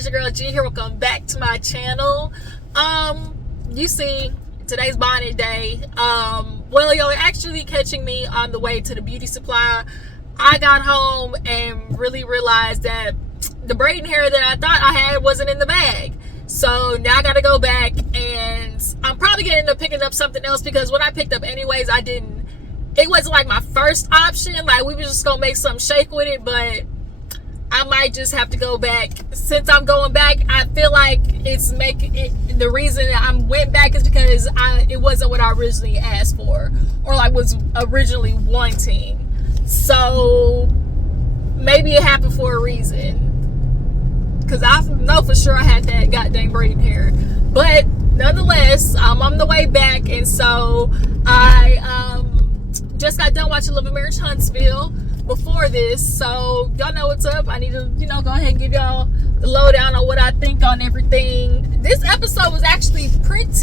guys, your girl G here. Welcome back to my channel. You see, today's bonding day. Well, y'all are actually catching me on the way to the beauty supply. I got home and really realized that the braiding hair that I thought I had wasn't in the bag. So now I gotta go back, and I'm probably gonna end up picking up something else, because what I picked up anyways, it wasn't like my first option. Like, we were just gonna make some shake with it, but I might just have to go back. Since I'm going back, I feel like it's making it, the reason I went back is because it wasn't what I originally asked for, or like was originally wanting. So maybe it happened for a reason, because I know for sure I had that goddamn braiding hair. But nonetheless, I'm on the way back, and so I just got done watching Marriage Huntsville before this, so y'all know what's up. I need to, go ahead and give y'all the lowdown on what I think on everything. This episode was actually pretty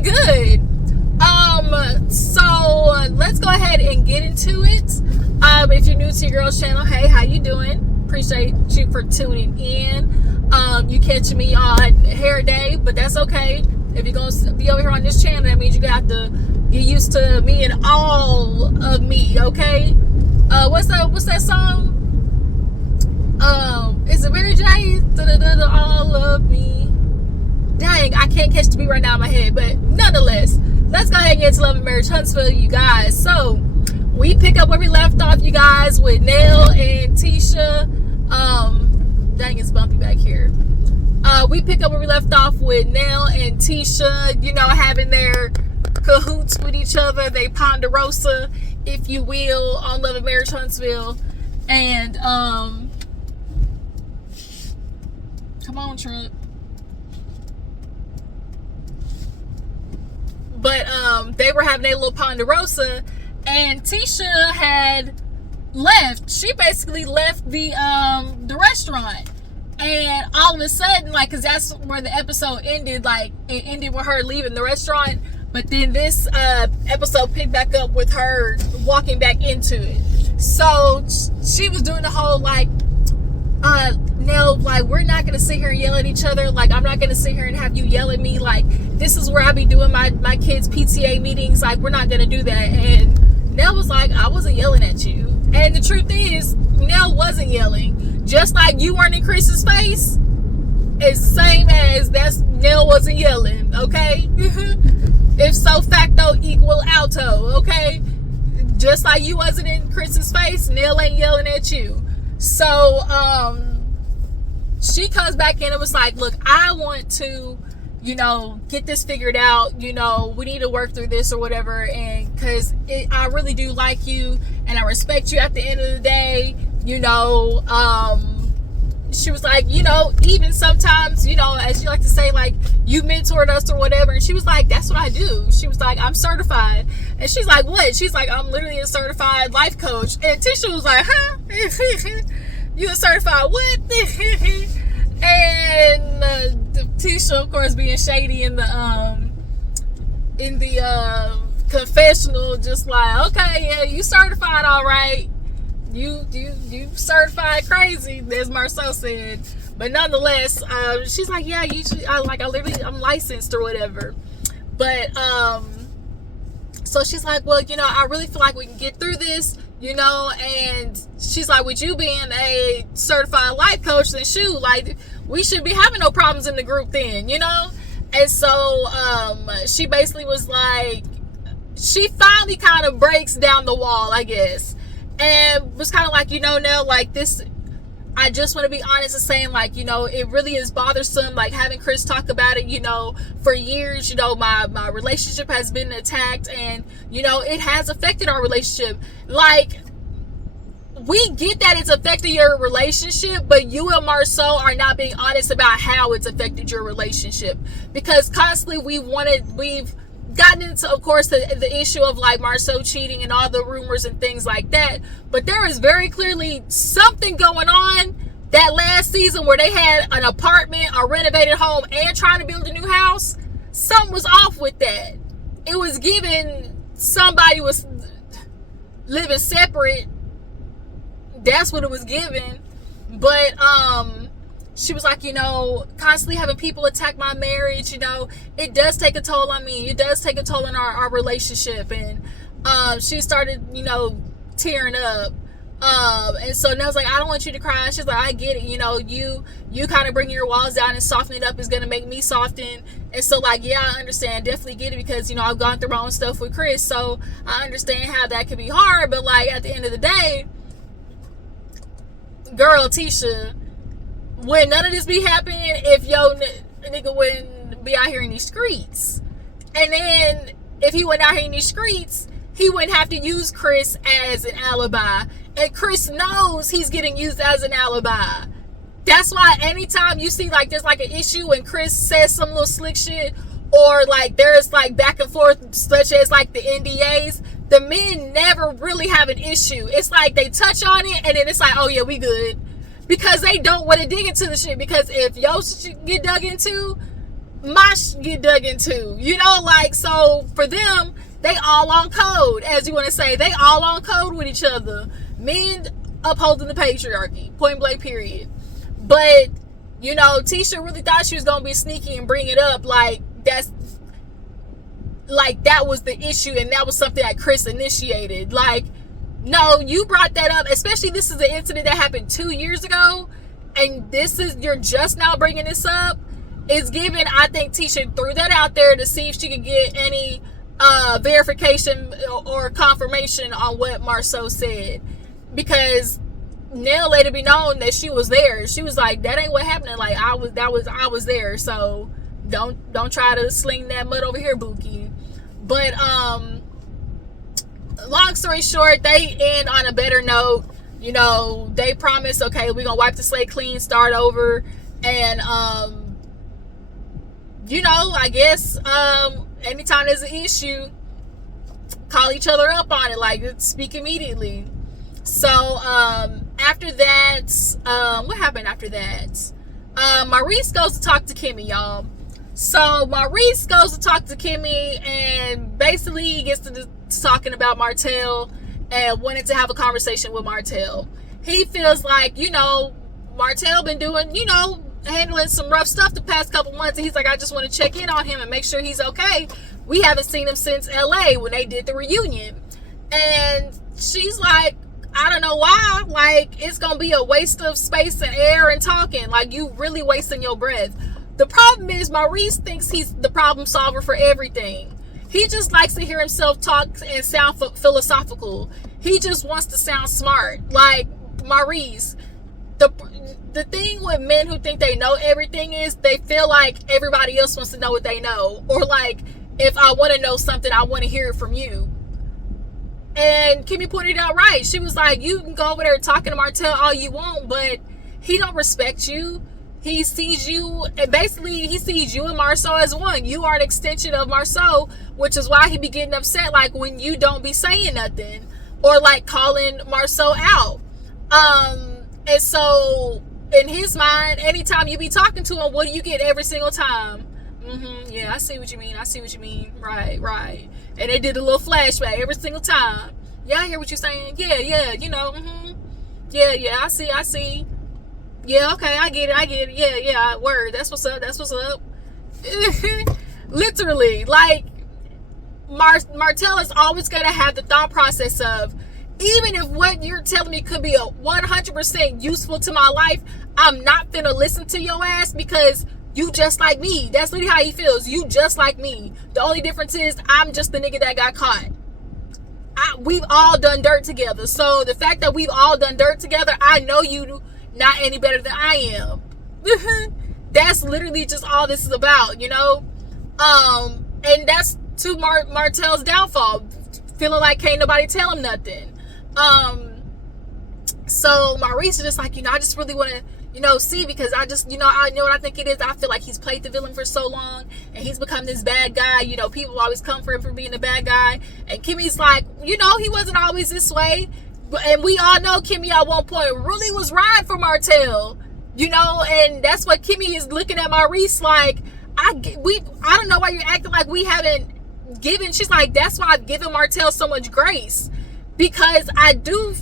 good. So let's go ahead and get into it. If you're new to your girl's channel, hey, how you doing? Appreciate you for tuning in. You catching me on hair day, but that's okay. If you're gonna be over here on this channel, that means you're gonna have to get used to me and all of me, okay? What's that song? Is it Mary J? All of me. Dang, I can't catch the beat right now in my head, but nonetheless, let's go ahead and get to Love and Marriage Huntsville, you guys. So we pick up where we left off, you guys, with Nell and Tisha. Dang, it's bumpy back here. We pick up where we left off with Nell and Tisha, having their cahoots with each other. They ponderosa, if you will, on Love and Marriage Huntsville. And come on, truck. But they were having a little ponderosa, and Tisha had left. She basically left the restaurant. And all of a sudden, like, because that's where the episode ended, like, it ended with her leaving the restaurant. But then this episode picked back up with her walking back into it. So she was doing the whole, like, Nell, like, we're not going to sit here and yell at each other. Like, I'm not going to sit here and have you yell at me. Like, this is where I be doing my kids' PTA meetings. Like, we're not going to do that. And Nell was like, I wasn't yelling at you. And the truth is, Nell wasn't yelling. Just like you weren't in Chris's face, it's the same as Nell wasn't yelling, okay? If so facto equal alto, okay? Just like you wasn't in Chris's face, Nell ain't yelling at you. So she comes back in and was like, look, I want to, get this figured out. We need to work through this or whatever. And because I really do like you and I respect you at the end of the day. She was like, even sometimes, as you like to say, like, you mentored us or whatever. And she was like, that's what I do. She was like, I'm certified. And she's like, what? She's like, I'm literally a certified life coach. And Tisha was like, huh? You a certified what? And Tisha, of course, being shady in the confessional, just like, okay, yeah, you certified, all right. You certified crazy, as Marsau said. But nonetheless, she's like, yeah, I'm licensed or whatever. But so she's like, well, I really feel like we can get through this, and she's like, with you being a certified life coach, then shoot, like, we should be having no problems in the group then, And so she basically was like, she finally kind of breaks down the wall, I guess. And was kind of like, Nell, like, this, I just want to be honest and saying, like, it really is bothersome, like, having Chris talk about it, for years, my relationship has been attacked, and, it has affected our relationship. Like, we get that it's affected your relationship, but you and Marsau are not being honest about how it's affected your relationship, because constantly we've gotten into, of course, the issue of, like, Marsau cheating and all the rumors and things like that. But there is very clearly something going on that last season where they had an apartment, a renovated home, and trying to build a new house. Something was off with that. It was given somebody was living separate. That's what it was given. But she was like, constantly having people attack my marriage, it does take a toll on me. It does take a toll on our relationship. And she started, tearing up. And so Nell's like, I don't want you to cry. She's like, I get it. You kind of bringing your walls down and softening it up is going to make me soften. And so, like, yeah, I understand. Definitely get it because, I've gone through my own stuff with Chris. So I understand how that can be hard. But, like, at the end of the day, girl, Tisha, when none of this be happening, if nigga wouldn't be out here in these streets. And then if he went out here in these streets, he wouldn't have to use Chris as an alibi. And Chris knows he's getting used as an alibi. That's why anytime you see like there's like an issue and Chris says some little slick shit, or like there's like back and forth such as like the NDAs, the men never really have an issue. It's like they touch on it and then it's like, oh yeah, we good. Because they don't want to dig into the shit. Because if your shit get dug into, my shit get dug into. So for them, they all on code, as you want to say. They all on code with each other. Men upholding the patriarchy, point blank period. But, Tisha really thought she was going to be sneaky and bring it up like that was the issue and that was something that Chris initiated. Like, no, you brought that up, especially this is an incident that happened 2 years ago, and you're just now bringing this up. It's given, I think Tisha threw that out there to see if she could get any verification or confirmation on what Marsau said, because Nell let it be known that she was there. She was like, that ain't what happened. Like, I was there. So don't try to sling that mud over here, Bookie. But long story short, they end on a better note. They promise, okay, we're gonna wipe the slate clean, start over, and I guess anytime there's an issue, call each other up on it, like speak immediately. So after that, what happened after that? Maurice goes to talk to Kimmi, y'all. So Maurice goes to talk to Kimmi and basically he gets to talking about Martell and wanted to have a conversation with Martell. He feels like, Martell been doing, handling some rough stuff the past couple months, and he's like, I just want to check in on him and make sure he's okay. We haven't seen him since LA when they did the reunion. And she's like, I don't know why. Like, it's gonna be a waste of space and air and talking. Like, you really wasting your breath. The problem is Maurice thinks he's the problem solver for everything. He just likes to hear himself talk and sound philosophical. He just wants to sound smart. Like, Maurice, the thing with men who think they know everything is they feel like everybody else wants to know what they know. Or like, if I want to know something, I want to hear it from you. And Kimmi pointed out right. She was like, you can go over there talking to Martell all you want, but he don't respect you. He sees you, and basically he sees you and Marsau as one. You are an extension of Marsau, which is why he be getting upset like when you don't be saying nothing or like calling Marsau out. And so in his mind, anytime you be talking to him, what do you get every single time? Yeah, I see what you mean. I see what you mean. Right. And they did a little flashback every single time. Yeah, I hear what you're saying. Yeah, Yeah, I see. Yeah, okay, I get it. Yeah, word. That's what's up. Literally, like, Martell is always going to have the thought process of, even if what you're telling me could be a 100% useful to my life, I'm not finna listen to your ass because you just like me. That's literally how he feels. You just like me. The only difference is I'm just the nigga that got caught. We've all done dirt together. So the fact that we've all done dirt together, I know you not any better than I am. That's literally just all this is about, and that's to Martell's downfall, feeling like can't nobody tell him nothing. So Maurice is just like, I just really want to, see, because I just, I know what I think it is. I feel like he's played the villain for so long and he's become this bad guy. People always come for him for being a bad guy. And Kimmi's like, he wasn't always this way. And we all know Kimmi at one point really was riding for Martell, and that's what Kimmi is looking at Maurice like, I don't know why you're acting like we haven't given. She's like, that's why I've given Martell so much grace, because I do,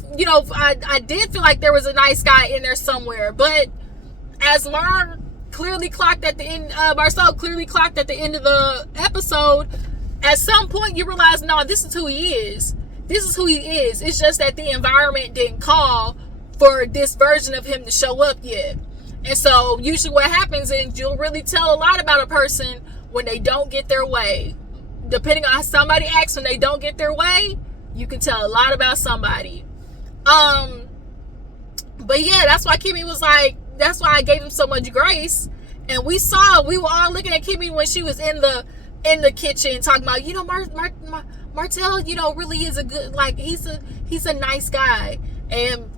I did feel like there was a nice guy in there somewhere, but as Mar clearly clocked at the end, Marsau clearly clocked at the end of the episode, at some point you realize, no, this is who he is. This is who he is. It's just that the environment didn't call for this version of him to show up yet. And so usually what happens is you'll really tell a lot about a person when they don't get their way. Depending on how somebody acts when they don't get their way, you can tell a lot about somebody. But yeah, that's why Kimmi was like, that's why I gave him so much grace. And we were all looking at Kimmi when she was in the kitchen talking about, you know, Martell, you know, really is a good, like, he's a nice guy. And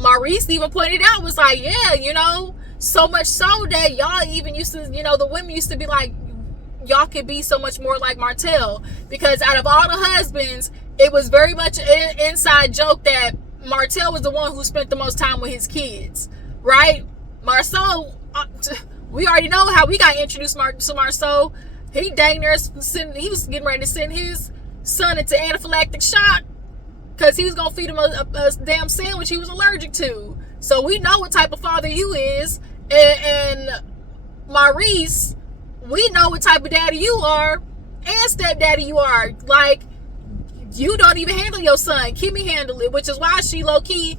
Maurice even pointed out, was like, yeah, you know, so much so that y'all even used to, you know, the women used to be like, y'all could be so much more like Martell, because out of all the husbands, it was very much an inside joke that Martell was the one who spent the most time with his kids, right? Marsau, we already know how we got introduced to Marsau. He dang near he was getting ready to send his son into anaphylactic shock because he was gonna feed him a damn sandwich he was allergic to. So we know what type of father you is, and Maurice, we know what type of daddy you are, and stepdaddy you are. Like, you don't even handle your son. Kimmi handled it, which is why she low-key,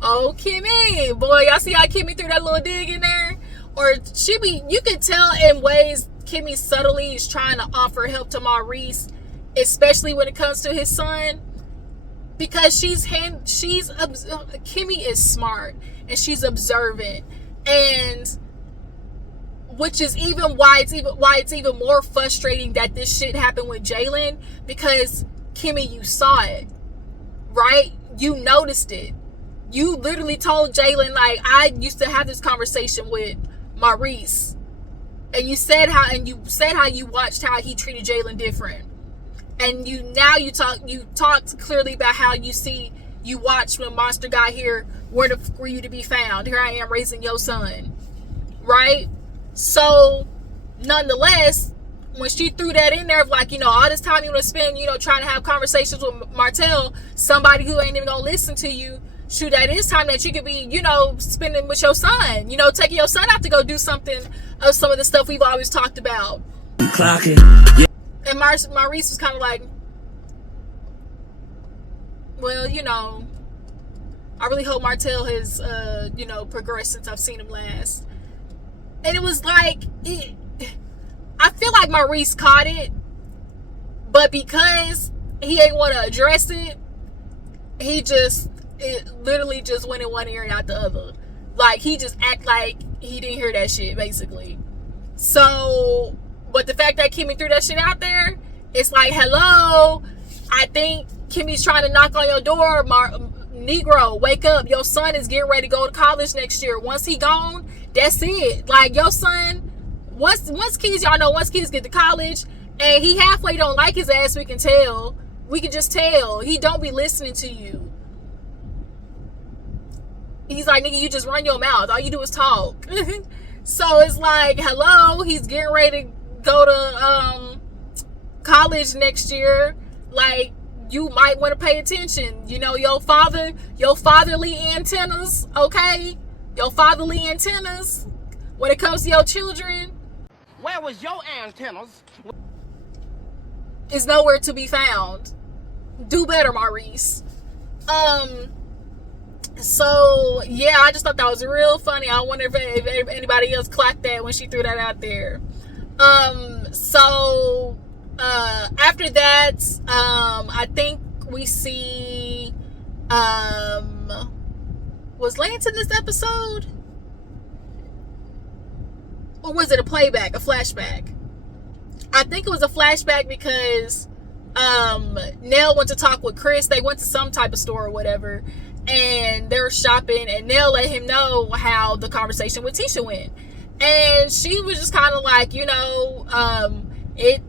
oh, Kimmi, boy, y'all see how Kimmi threw that little dig in there? Or you could tell in ways Kimmi subtly is trying to offer help to Maurice, especially when it comes to his son, because Kimmi is smart, and she's observant, and which is even why it's even more frustrating that this shit happened with Jalen, because Kimmi, you saw it, right? You noticed it. You literally told Jalen, like, I used to have this conversation with Maurice, and you said how you watched how he treated Jalen different, and you talked clearly about how you watched when Monster got here, where were you to be found? Here I am raising your son, right? So, nonetheless, when she threw that in there of like, you know, all this time you want to spend, you know, trying to have conversations with Martell, somebody who ain't even gonna listen to you, shoot, that is time that you could be, you know, spending with your son, you know, taking your son out to go do something of some of the stuff we've always talked about. Clocking. And Maurice was kind of like, well, you know, I really hope Martell has, you know, progressed since I've seen him last. And it was like, I feel like Maurice caught it, but because he ain't want to address it, it literally just went in one ear and out the other. Like, he just act like he didn't hear that shit, basically. So, but the fact that Kimmi threw that shit out there, it's like, hello, I think Kimmy's trying to knock on your door. Negro, wake up. Your son is getting ready to go to college next year. Once he gone, that's it. Like, your son, once kids, y'all know, once kids get to college and he halfway don't like his ass, we can tell. We can just tell. He don't be listening to you. He's like, nigga, you just run your mouth. All you do is talk. So it's like, hello, he's getting ready to go to college next year. Like, you might want to pay attention. You know, your fatherly antennas, okay? Your fatherly antennas when it comes to your children. Where was your antennas? Is nowhere to be found. Do better, Maurice. So yeah, I just thought that was real funny. I wonder if anybody else clocked that when she threw that out there. So after that, I think we see was Lance in this episode? Or was it a playback, a flashback? I think it was a flashback because Nell went to talk with Chris. They went to some type of store or whatever, and they were shopping, and Nell let him know how the conversation with Tisha went. And she was just kind of like, you know, it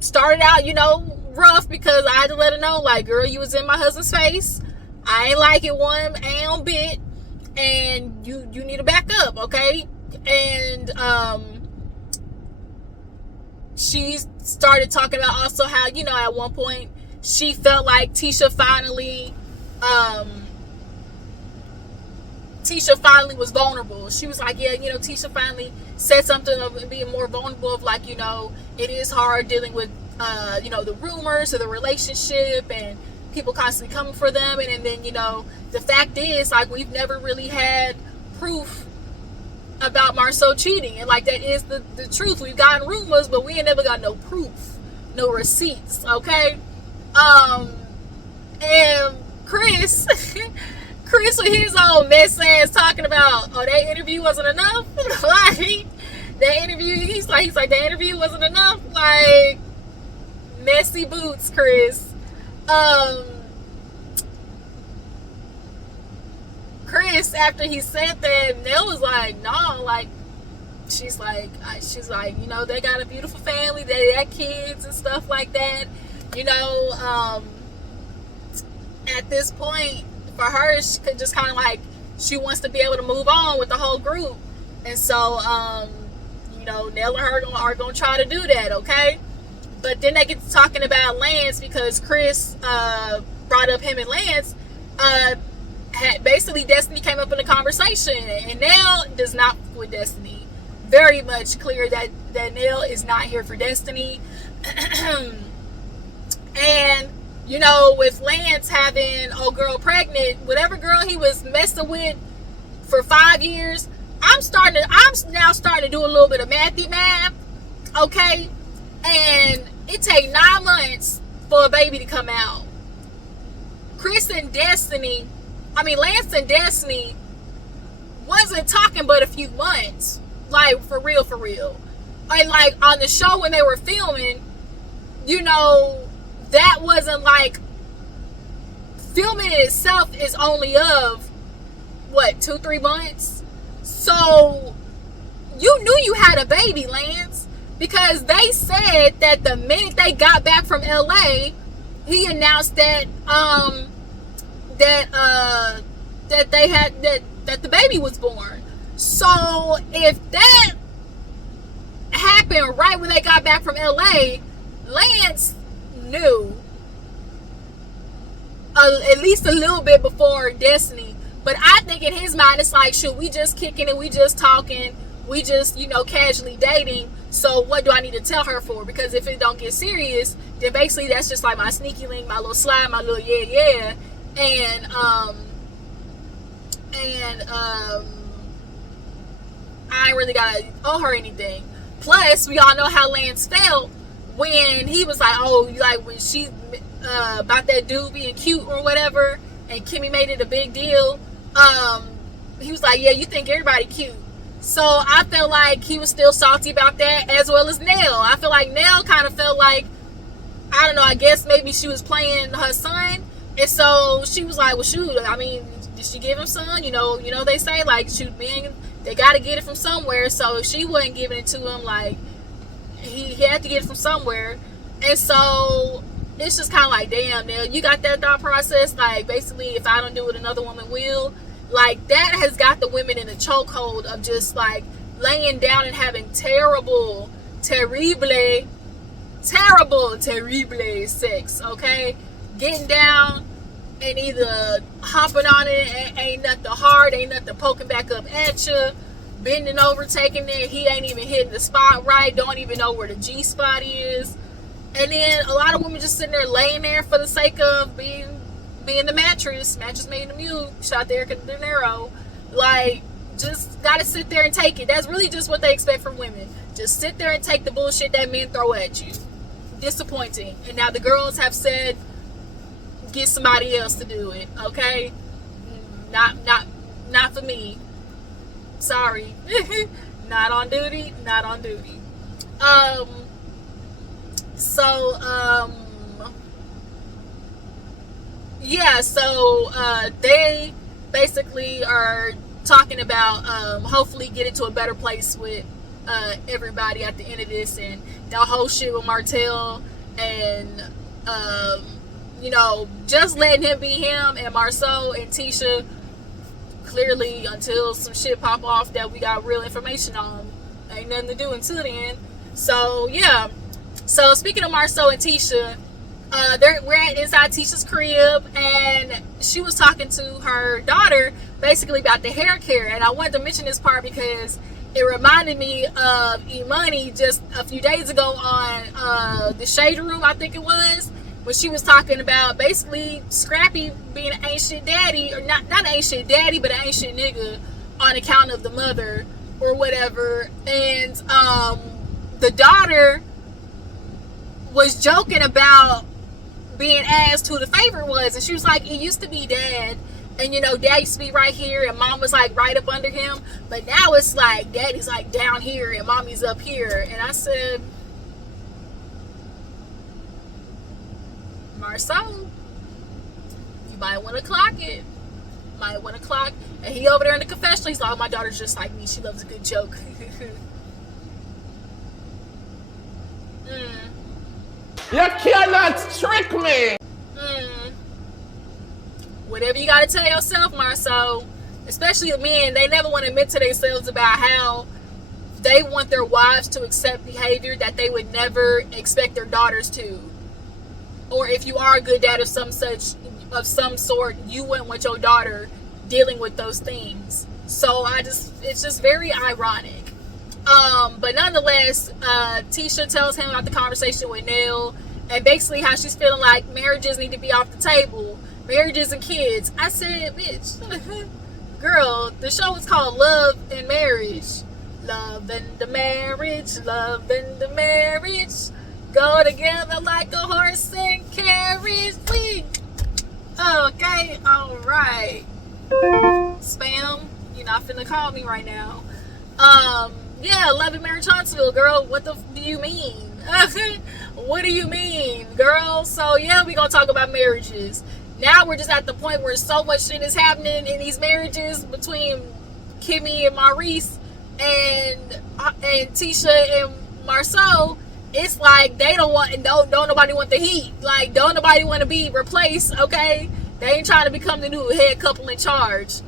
started out, you know, rough, because I had to let her know, like, girl, you was in my husband's face. I ain't like it one bit, and you need to back up, okay? And she started talking about also how, you know, at one point she felt like Tisha finally Tisha finally was vulnerable. She was like, yeah, Tisha finally said something of being more vulnerable of like, it is hard dealing with, the rumors of the relationship and people constantly coming for them. And then, the fact is, like, we've never really had proof about Marsau cheating. And, like, that is the truth. We've gotten rumors, but we ain't never got no proof, no receipts, okay? And Chris with his old mess ass talking about, oh, that interview wasn't enough. Like, that interview, he's like, that interview wasn't enough. Like, messy boots, Chris. Chris, after he said that, Nell was like, no, like, she's like, they got a beautiful family, they got kids and stuff like that. At this point, for her, she could just kind of like, she wants to be able to move on with the whole group. And so, Nell and her are going to try to do that, okay? But then they get to talking about Lance because Chris brought up him and Lance. Basically, Destiny came up in the conversation, and Nell does not with Destiny. Very much clear that Nell is not here for Destiny. And with Lance having old girl pregnant, whatever girl he was messing with for 5 years, I'm now starting to do a little bit of mathy math, okay? And it take 9 months for a baby to come out. Lance and Destiny wasn't talking but a few months, like, for real. And like on the show when they were filming, that wasn't like, filming itself is only of what, 2-3 months. So you knew you had a baby, Lance, because they said that the minute they got back from LA, he announced that that the baby was born. So if that happened right when they got back from LA, Lance knew at least a little bit before Destiny. But I think in his mind, it's like, shoot, we just kicking it, we just talking, we just, casually dating. So what do I need to tell her for? Because if it don't get serious, then basically that's just like my sneaky link, my little slide, my little yeah. And I ain't really gotta owe her anything. Plus, we all know how Lance felt when he was like, oh, like when she about that dude being cute or whatever, and Kimmi made it a big deal. He was like, yeah, you think everybody cute. So I felt like he was still salty about that, as well as Nell. I feel like Nell kind of felt like, I don't know, I guess maybe she was playing her son, and so she was like, well, shoot, I mean, did she give him son? They say, like, shoot, they got to get it from somewhere. So if she wasn't giving it to him, like, he had to get it from somewhere. And so it's just kind of like, damn, Nell, you got that thought process, like, basically, if I don't do it, another woman will. Like, that has got the women in a chokehold of just, like, laying down and having terrible sex, okay? Getting down and either hopping on it, ain't nothing hard, ain't nothing poking back up at you, bending over, taking it, he ain't even hitting the spot right, don't even know where the G spot is. And then a lot of women just sitting there laying there for the sake of being the mattress made the mule, shot the Erica De Niro. Like, just gotta sit there and take it. That's really just what they expect from women. Just sit there and take the bullshit that men throw at you. Disappointing. And now the girls have said, get somebody else to do it, okay? Not for me. Sorry. Not on duty. So they basically are talking about hopefully getting to a better place with everybody at the end of this, and the whole shit with Martell, and just letting him be him, and Marsau and Tisha, clearly, until some shit pop off that we got real information on, ain't nothing to do until then. So yeah. So speaking of Marsau and Tisha, we're inside Tisha's crib, and she was talking to her daughter basically about the hair care. And I wanted to mention this part because it reminded me of Imani just a few days ago on the Shade Room, I think it was, when she was talking about basically Scrappy being an ancient daddy, or not an ancient daddy, but an ancient nigga on account of the mother or whatever. And the daughter was joking about being asked who the favorite was, and she was like, it used to be dad, and dad used to be right here and mom was like right up under him, but now it's like daddy's like down here and mommy's up here. And I said, Marsau, you might want to clock it. And he over there in the confessional, he's like, oh, my daughter's just like me, she loves a good joke. You cannot trick me. Whatever you gotta tell yourself, Marsau. Especially the men, they never want to admit to themselves about how they want their wives to accept behavior that they would never expect their daughters to. Or if you are a good dad of some sort, you wouldn't want your daughter dealing with those things. So it's just very ironic. But nonetheless, Tisha tells him about the conversation with Nell and basically how she's feeling like marriages need to be off the table. Marriages and kids. I said, bitch, girl, the show is called Love and Marriage. Love and the marriage, love and the marriage go together like a horse and carriage. Okay, all right. Spam, you're not finna call me right now. Yeah, Love and Marriage Huntsville, girl. What do you mean? What do you mean, girl? So yeah, we gonna talk about marriages. Now we're just at the point where so much shit is happening in these marriages between Kimmi and Maurice and Tisha and Marsau. It's like they don't nobody want the heat. Like, don't nobody want to be replaced, okay? They ain't trying to become the new head couple in charge.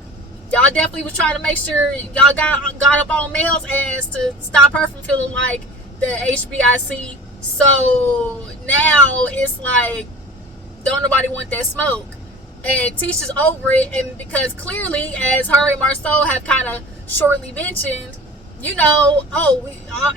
Y'all definitely was trying to make sure y'all got up on Mel's ass to stop her from feeling like the HBIC. So now it's like, don't nobody want that smoke. And Tisha's over it, and because clearly, as her and Marsau have kind of shortly mentioned,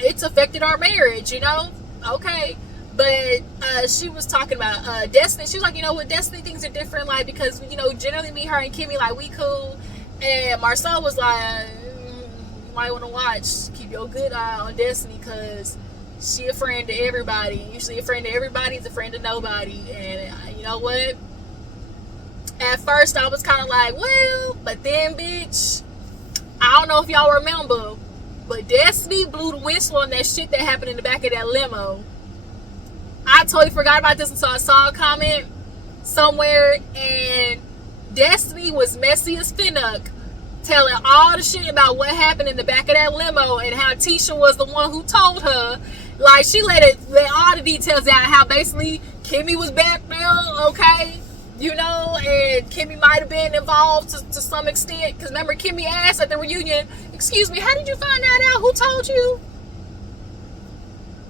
it's affected our marriage, okay. But she was talking about Destiny. She was like, with Destiny, things are different, like, because generally me, her, and Kimmi, like, we cool. And Marsau was like, you might want to watch, keep your good eye on Destiny, because she a friend to everybody. Usually a friend to everybody is a friend to nobody. And you know what? At first I was kind of like, well, but then, bitch, I don't know if y'all remember, but Destiny blew the whistle on that shit that happened in the back of that limo. I totally forgot about this until I saw a comment somewhere, and Destiny was messy as finnuck, telling all the shit about what happened in the back of that limo and how Tisha was the one who told her. Like, she let all the details out, how basically Kimmi was back there, okay? And Kimmi might have been involved to some extent. Because remember, Kimmi asked at the reunion, excuse me, how did you find that out? Who told you?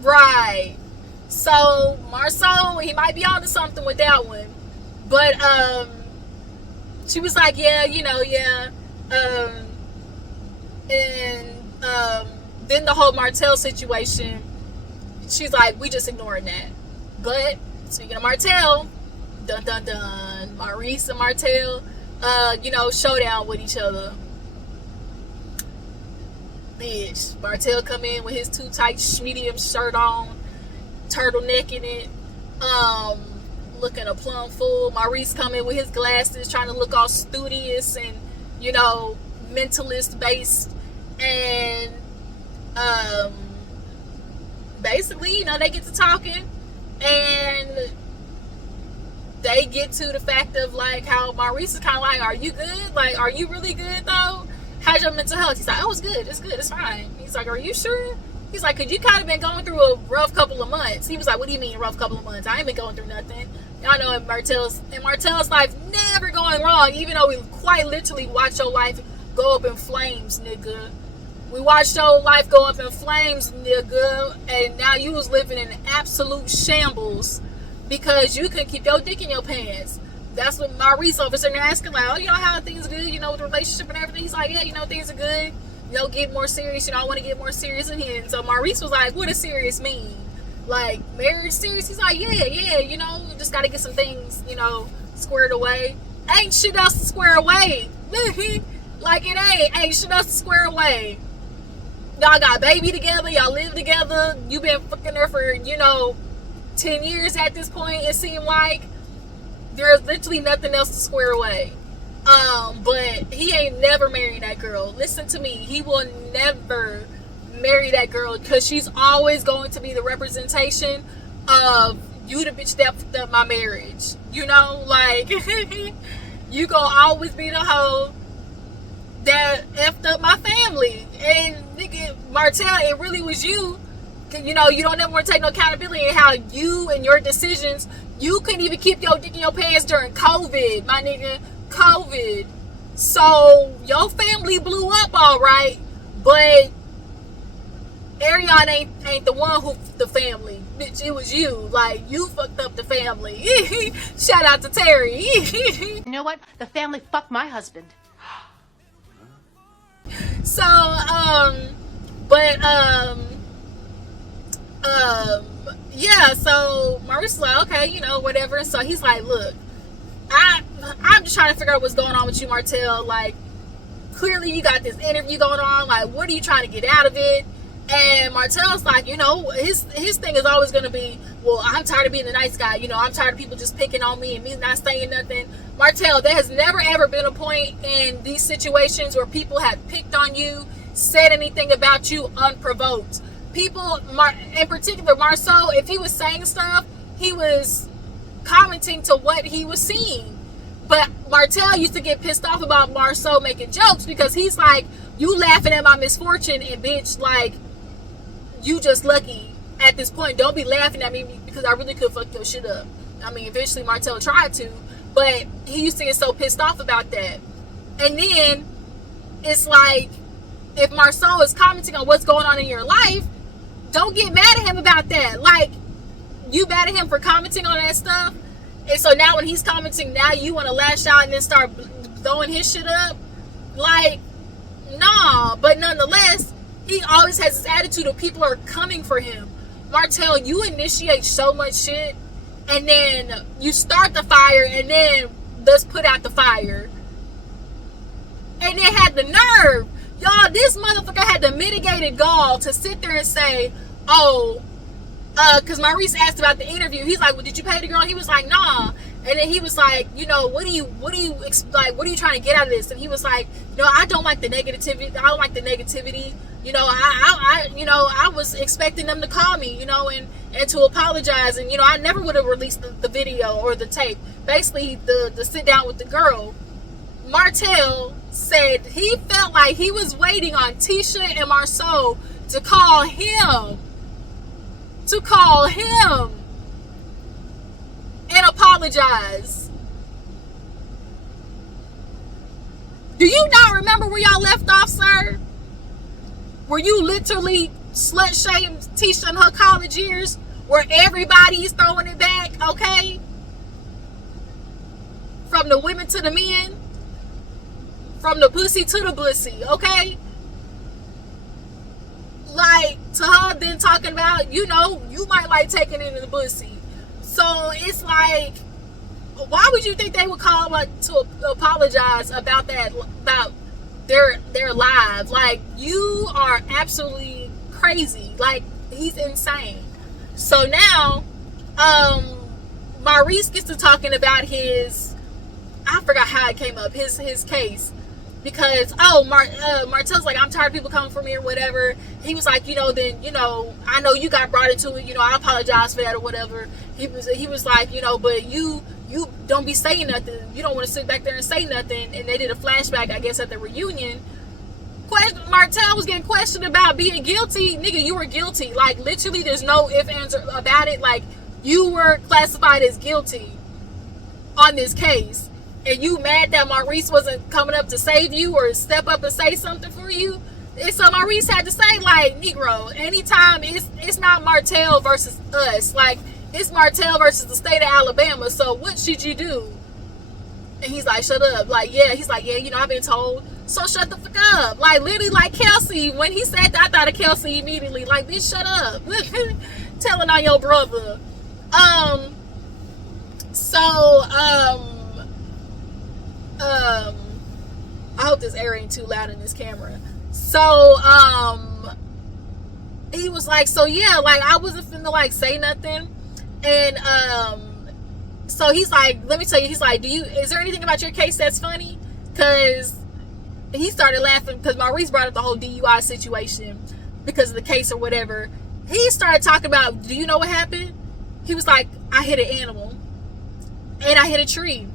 Right. So, Marsau, he might be onto something with that one. But, she was like, yeah. Then the whole Martell situation, she's like, we just ignoring that. But speaking of Martell, dun dun dun, Maurice and Martell, showdown with each other. Bitch, Martell come in with his too tight medium shirt on, turtleneck in it, looking a plum fool. Maurice come in with his glasses, trying to look all studious and, mentalist based. And basically, they get to talking, and they get to the fact of like how Maurice is kind of like, are you good? Like, are you really good though? How's your mental health? He's like, oh, it's good, it's fine. He's like, are you sure? He's like, cause you kind of been going through a rough couple of months. He was like, what do you mean a rough couple of months? I ain't been going through nothing. Y'all know in Martell's life never going wrong, even though we quite literally watched your life go up in flames, nigga. We watched your life go up in flames, nigga, and now you was living in absolute shambles. because you couldn't keep your dick in your pants. That's what Maurice over there asking, like, oh, you know how things are good, you know, with the relationship and everything. He's like, yeah, you know, things are good. You know, get more serious. You know, I want to get more serious in here. And so Maurice was like, what does serious mean? Like, marriage serious? He's like, yeah, you know, just got to get some things, you know, squared away. Ain't shit else to square away. Like, it ain't shit else to square away. Y'all got a baby together. Y'all live together. You been fucking her for, you know, 10 years at this point, it seemed like. There's literally nothing else to square away. But he ain't never married that girl. Listen to me. He will never marry that girl because she's always going to be the representation of you the bitch that fucked up my marriage. You know, like, you gonna always be the hoe that effed up my family. And nigga, Martell, it really was you. You know, you don't ever want to take no accountability in how you and your decisions. You couldn't even keep your dick in your pants during COVID, my nigga. COVID. So your family blew up, all right, but Ariana ain't the one who the family. Bitch, it was you. Like, you fucked up the family. Shout out to Terry. You know what? The family fucked my husband. So, yeah, so Maurice was like, okay, you know, whatever. So he's like, look, I'm just trying to figure out what's going on with you, Martell. Like, clearly you got this interview going on. Like, what are you trying to get out of it? And Martell's like, you know, his thing is always going to be, well, I'm tired of being the nice guy. You know, I'm tired of people just picking on me and me not saying nothing. Martell, there has never, ever been a point in these situations where people have picked on you, said anything about you unprovoked. People, in particular, Marsau, if he was saying stuff, he was commenting to what he was seeing. But Martell used to get pissed off about Marsau making jokes because he's like, you laughing at my misfortune, and bitch, like, you just lucky at this point. Don't be laughing at me because I really could fuck your shit up. I mean, eventually Martell tried to, but he used to get so pissed off about that. And then it's like, if Marsau is commenting on what's going on in your life, don't get mad at him about that. Like, you mad at him for commenting on that stuff, and so now when he's commenting, now you want to lash out and then start throwing his shit up. Like, nah. But nonetheless, he always has this attitude of people are coming for him. Martell, you initiate so much shit, and then you start the fire, and then let's put out the fire. And then had the nerve. Y'all, this motherfucker had the mitigated gall to sit there and say, oh, because Maurice asked about the interview. He's like, well, did you pay the girl? He was like, nah. And then he was like, you know, what are you trying to get out of this? And he was like, no, I don't like the negativity. I don't like the negativity. You know, I was expecting them to call me, you know, and to apologize. And, you know, I never would have released the video or the tape. Basically, the sit down with the girl. Martell said he felt like he was waiting on Tisha and Marsau to call him. And apologize. Do you not remember where y'all left off, sir? Where you literally slut-shamed Tisha in her college years? Where everybody's throwing it back, okay? From the women to the men. From the pussy to the bussy, okay? Like, to her then talking about, you know, you might like taking it in the bussy. So it's like, why would you think they would call to apologize about that, about their lives? Like, you are absolutely crazy. Like, he's insane. So now, Maurice gets to talking about his, I forgot how it came up, his case. Because, Martell's like, I'm tired of people coming for me or whatever. He was like, you know, then, you know, I know you got brought into it, you know, I apologize for that or whatever. He was like, you know, but you don't be saying nothing. You don't want to sit back there and say nothing. And they did a flashback, I guess, at the reunion. Martell was getting questioned about being guilty. Nigga, you were guilty. Like, literally, there's no ifs, ands, about it. Like, you were classified as guilty on this case. And you mad that Maurice wasn't coming up to save you or step up and say something for you? And so Maurice had to say, like, Negro, anytime it's not Martell versus us. Like, it's Martell versus the state of Alabama, so what should you do? And he's like, shut up. Like, yeah. He's like, yeah, you know, I've been told. So shut the fuck up. Like, literally, like Kelsey. When he said that, I thought of Kelsey immediately. Like, bitch, shut up. Telling on your brother. I hope this air ain't too loud in this camera. So, he was like, so yeah, like, I wasn't finna, like, say nothing. And, so he's like, let me tell you, he's like, is there anything about your case that's funny? Because he started laughing because Maurice brought up the whole DUI situation because of the case or whatever. He started talking about, do you know what happened? He was like, I hit an animal and I hit a tree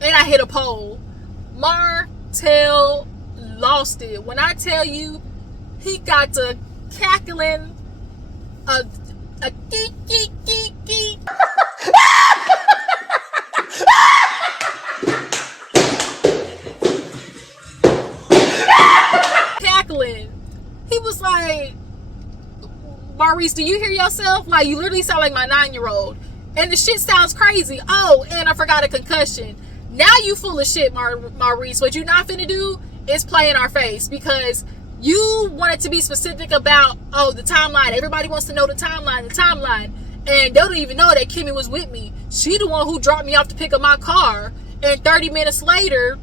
and I hit a pole. Martell lost it. When I tell you, he got to cackling a geek, geek, geek, geek. Cackling. He was like, Maurice, do you hear yourself? Like, you literally sound like my 9-year-old. And the shit sounds crazy. Oh, and I forgot a concussion. Now you full of shit, Maurice. What you not finna do is play in our face because you wanted to be specific about, oh, the timeline. Everybody wants to know the timeline. And they don't even know that Kimmi was with me. She the one who dropped me off to pick up my car. And 30 minutes later,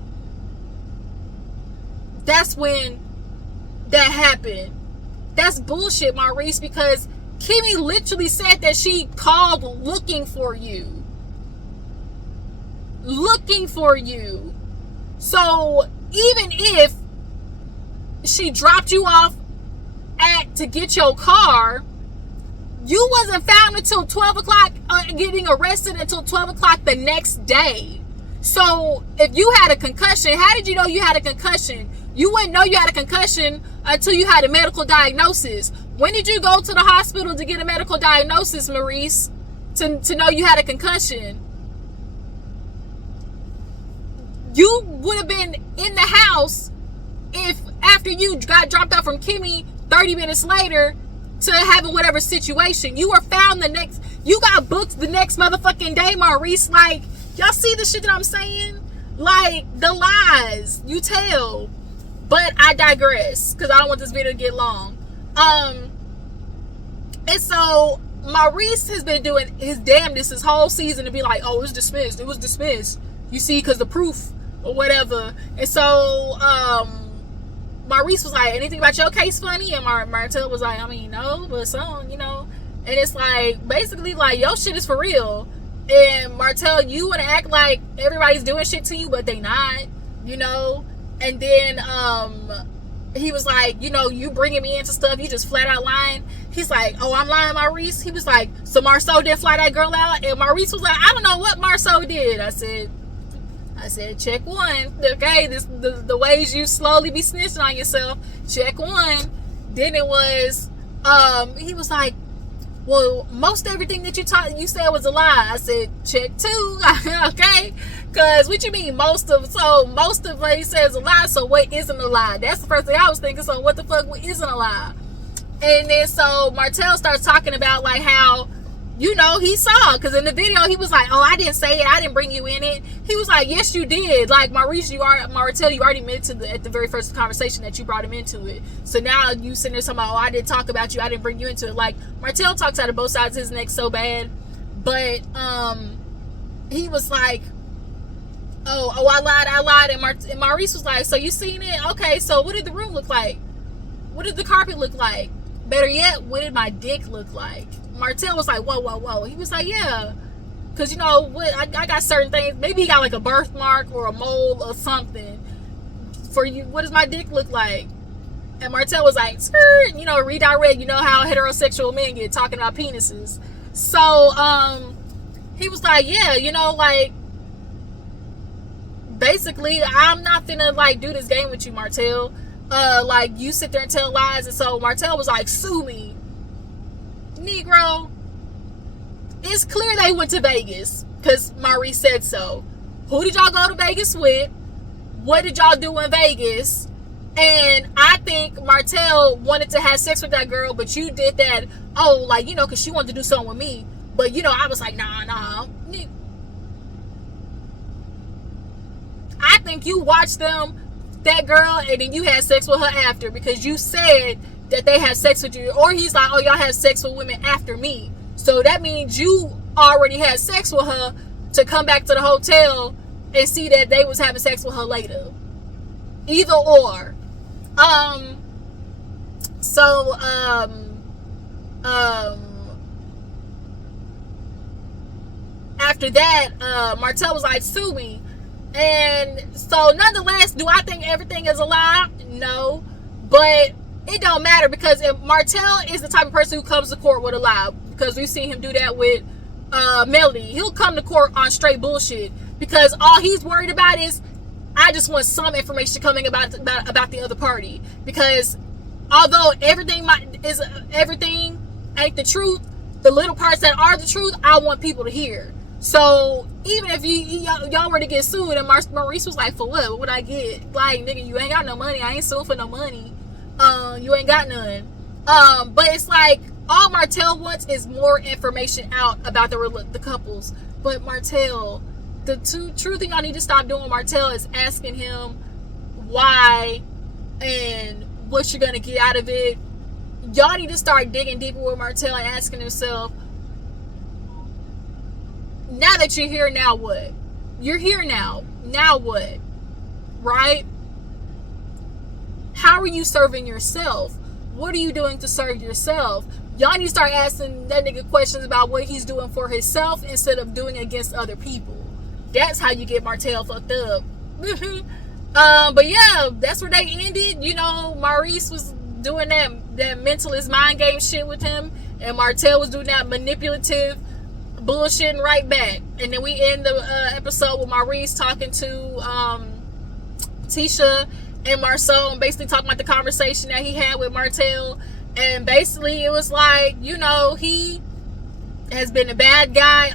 that's when that happened. That's bullshit, Maurice, because Kimmi literally said that she called looking for you. So even if she dropped you off to get your car, you wasn't found until 12 o'clock, getting arrested until 12 o'clock the next day. So if you had a concussion, how did you know you had a concussion? You wouldn't know you had a concussion until you had a medical diagnosis. When did you go to the hospital to get a medical diagnosis, Maurice, to know you had a concussion? You would have been in the house if after you got dropped off from Kimmi 30 minutes later to having whatever situation. You were found you got booked the next motherfucking day, Maurice. Like, y'all see the shit that I'm saying? Like, the lies you tell. But I digress because I don't want this video to get long. And so Maurice has been doing his damnedest this whole season to be like, oh, it was dismissed. You see, because the proof or whatever. And so Maurice was like, anything about your case funny? And Martell was like, I mean, no, but some, you know. And it's like, basically, like, your shit is for real. And Martell, you want to act like everybody's doing shit to you, but they not, you know. And then he was like, you know, you bringing me into stuff, you just flat out lying. He's like, oh, I'm lying, Maurice. He was like, so Marsau did fly that girl out? And Maurice was like, I don't know what Marsau did. I said, check one. Okay, the ways you slowly be snitching on yourself. Check one. Then it was, he was like, well, most everything that you said was a lie. I said, check two. Okay, because what you mean most of what he says is a lie, so what isn't a lie? That's the first thing I was thinking. So what the fuck isn't a lie? And then so Martell starts talking about like how, you know, he saw, because in the video he was like, oh, I didn't say it, I didn't bring you in it. He was like, yes, you did. Like, Maurice, Martell, you already admitted at the very first conversation that you brought him into it. So now you sitting there talking about, oh, I didn't talk about you, I didn't bring you into it. Like, Martell talks out of both sides of his neck so bad. But he was like, oh, I lied. And Maurice was like, so you seen it? Okay, so what did the room look like? What did the carpet look like? Better yet, what did my dick look like? Martell was like, whoa. He was like, yeah. Because, you know, what I got certain things. Maybe he got like a birthmark or a mole or something. For you, what does my dick look like? And Martell was like, skirt, you know, redirect. You know how heterosexual men get talking about penises. So, he was like, yeah, you know, like, basically, I'm not finna, like, do this game with you, Martell. Like, you sit there and tell lies. And so Martell was like, sue me. Negro, it's clear they went to Vegas because Maurice said so. Who did y'all go to Vegas with? What did y'all do in Vegas? And I think Martell wanted to have sex with that girl, but you did that, oh, like, you know, because she wanted to do something with me. But, you know, I was like, nah. I think you watched that girl, and then you had sex with her after, because you said that they have sex with you. Or he's like, oh, y'all have sex with women after me. So that means you already had sex with her to come back to the hotel and see that they was having sex with her later. Either or. After that, Martell was like, sue me. And so nonetheless, do I think everything is a lie? No. But it don't matter, because if Martell is the type of person who comes to court with a lie, because we've seen him do that with Melody. He'll come to court on straight bullshit, because all he's worried about is, I just want some information coming about the other party. Because although everything ain't the truth, the little parts that are the truth, I want people to hear. So even if y'all were to get sued, and Maurice was like, for what? What would I get? Like, nigga, you ain't got no money. I ain't suing for no money. You ain't got none. But it's like, all Martell wants is more information out about the couples. But Martell, the true thing I need to stop doing with Martell is asking him why and what you're gonna get out of it. Y'all need to start digging deeper with Martell and asking himself, now that you're here, now what? You're here now. Now what? Right? How are you serving yourself? What are you doing to serve yourself? Y'all need to start asking that nigga questions about what he's doing for himself instead of doing against other people. That's how you get Martell fucked up. But yeah, that's where they ended. You know, Maurice was doing that mentalist mind game shit with him, and Martell was doing that manipulative bullshitting right back. And then we end the episode with Maurice talking to Tisha and Marsau, and basically talking about the conversation that he had with Martell. And basically it was like, you know, he has been a bad guy.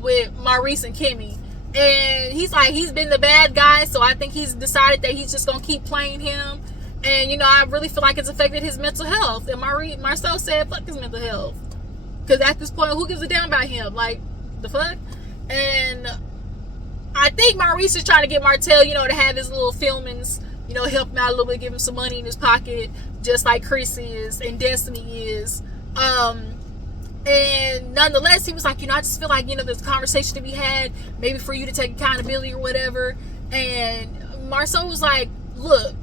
With Maurice and Kimmy. And he's like, he's been the bad guy, so I think he's decided that he's just gonna keep playing him. And, you know, I really feel like it's affected his mental health. And Marsau said, fuck his mental health. Because at this point, who gives a damn about him? Like, the fuck? And I think Maurice is trying to get Martell, you know, to have his little filmings, you know, help him out a little bit, give him some money in his pocket, just like Chris is and Destiny is. And nonetheless, he was like, you know, I just feel like, you know, there's a conversation to be had, maybe for you to take accountability or whatever. And Marsau was like, look,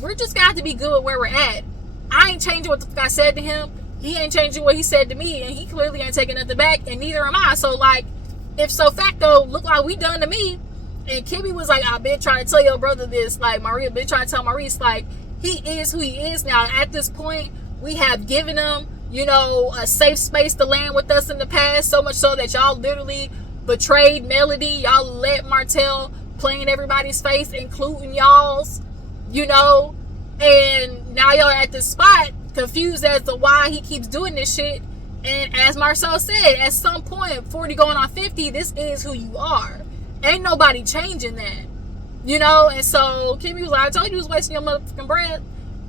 we're just got to be good where we're at. I ain't changing what the fuck I said to him. He ain't changing what he said to me, and he clearly ain't taking nothing back, and neither am I. So, like, if so facto, look like we done to me. And Kimmy was like, I've been trying to tell your brother this. Like, Maria been trying to tell Maurice, like, he is who he is now. At this point, we have given him, you know, a safe space to land with us in the past, so much so that y'all literally betrayed Melody. Y'all let Martell play in everybody's face, including y'all's, you know. And now y'all at this spot, confused as to why he keeps doing this shit. And as Marsau said, at some point, 40 going on 50, this is who you are. Ain't nobody changing that, you know. And so Kimmy was like, I told you was wasting your motherfucking breath.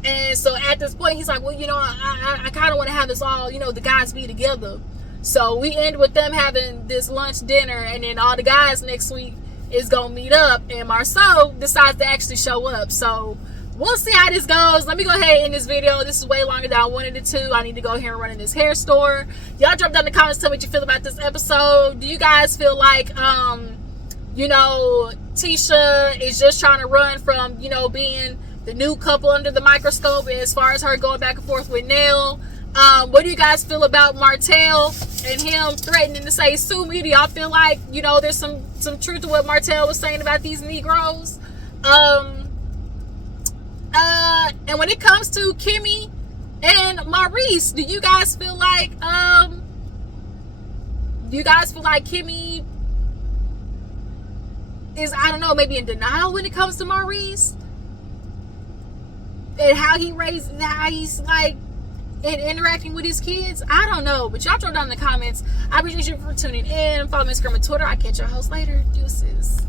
And so at this point, he's like, well, you know, I kind of want to have this all, you know, the guys be together. So we end with them having this lunch dinner, and then all the guys next week is gonna meet up, and Marsau decides to actually show up. So we'll see how this goes. Let me go ahead and end this video. This is way longer than I wanted it to. I need to go here and run in this hair store. Y'all drop down in the comments, tell me what you feel about this episode. Do you guys feel like, you know, Tisha is just trying to run from, you know, being the new couple under the microscope as far as her going back and forth with Nell? What do you guys feel about Martell and him threatening to say, sue me? Do y'all feel like, you know, there's some truth to what Martell was saying about these Negroes? And when it comes to Kimmy and Maurice, do you guys feel like Kimmy is, I don't know, maybe in denial when it comes to Maurice and how he's like interacting with his kids? I don't know, but y'all throw down in the comments. I appreciate you for tuning in. Follow me on Instagram and Twitter. I'll catch your host later. Deuces.